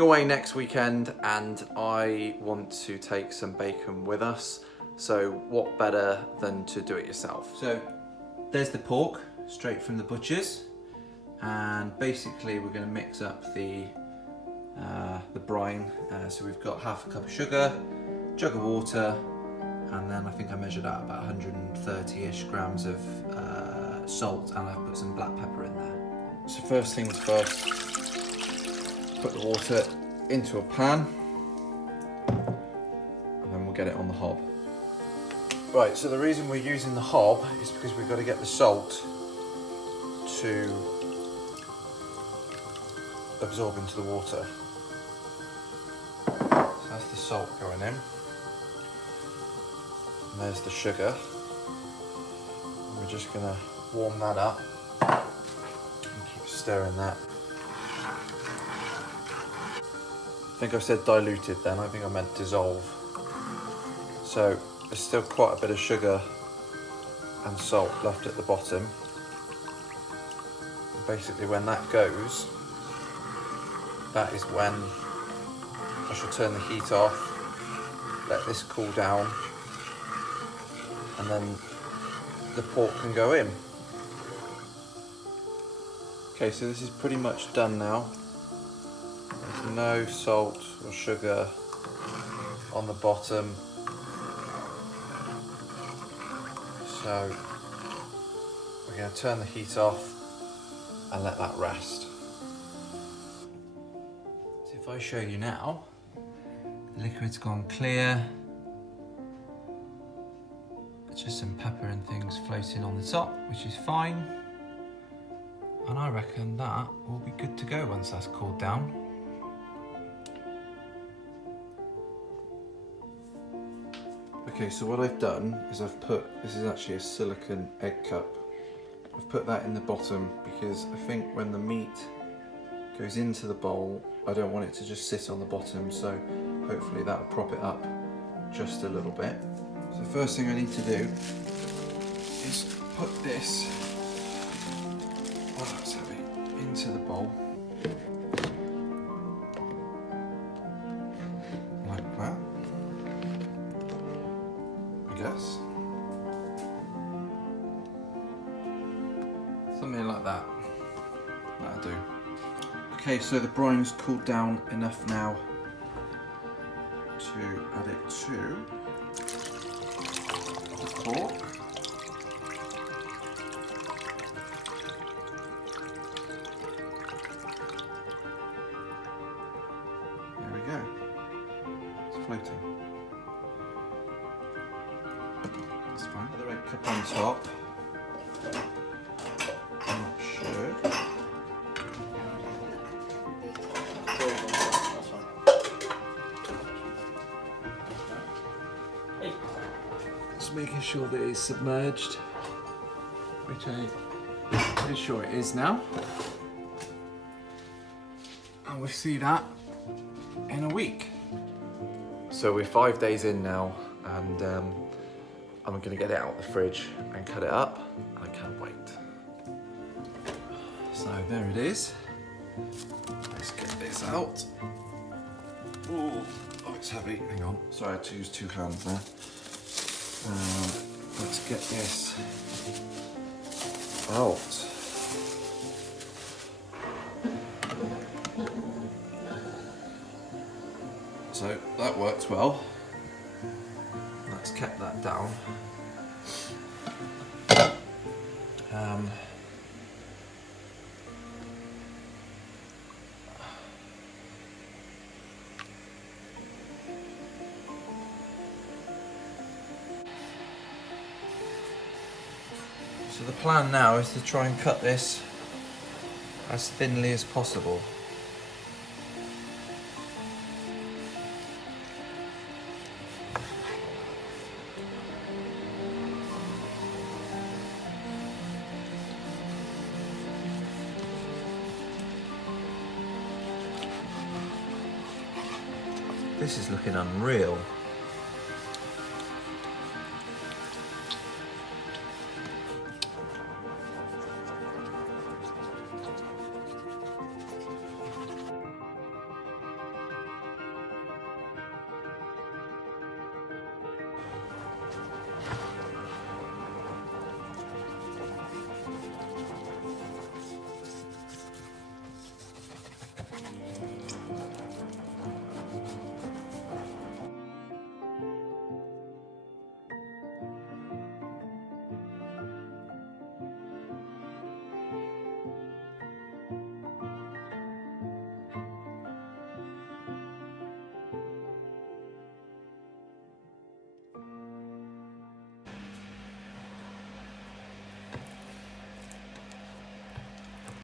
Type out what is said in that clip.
going away next weekend and I want to take some bacon with us. So what better than to do it yourself? So there's the pork straight from the butcher's, and basically we're going to mix up the brine. So we've got half a cup of sugar, jug of water, and then I think I measured out about 130-ish grams of salt, and I've put some black pepper in there. So first things first, put the water into a pan and then we'll get it on the hob. Right, so the reason we're using the hob is because we've got to get the salt to absorb into the water. So that's the salt going in. And there's the sugar. And we're just going to warm that up and keep stirring that. I think I said diluted then, I think I meant dissolve. So there's still quite a bit of sugar and salt left at the bottom. And basically when that goes, that is when I shall turn the heat off, let this cool down, and then the pork can go in. Okay, so this is pretty much done now. There's no salt or sugar on the bottom. So we're going to turn the heat off and let that rest. So if I show you now, the liquid's gone clear. Just some pepper and things floating on the top, which is fine. And I reckon that will be good to go once that's cooled down. Okay, so what I've done is I've put, this is actually a silicone egg cup. I've put that in the bottom because I think when the meat goes into the bowl, I don't want it to just sit on the bottom, so hopefully that'll prop it up just a little bit. So the first thing I need to do is put this, oh that's heavy, into the bowl. Like that. Yes. Something like that. That'll do. Okay, so the brine's cooled down enough now to add it to the pork. There we go. It's floating. That's fine. Another egg cup on top. I'm not sure. Just making sure that it's submerged, which I'm pretty sure it is now. And we'll see that in a week. So we're 5 days in now, and I'm going to get it out of the fridge and cut it up, and I can't wait. So there it is. Let's get this out. Ooh, oh, it's heavy. Hang on. Sorry, I had to use two hands there. Let's get this out. So that works well. Let's kept that down. So the plan now is to try and cut this as thinly as possible. This is looking unreal.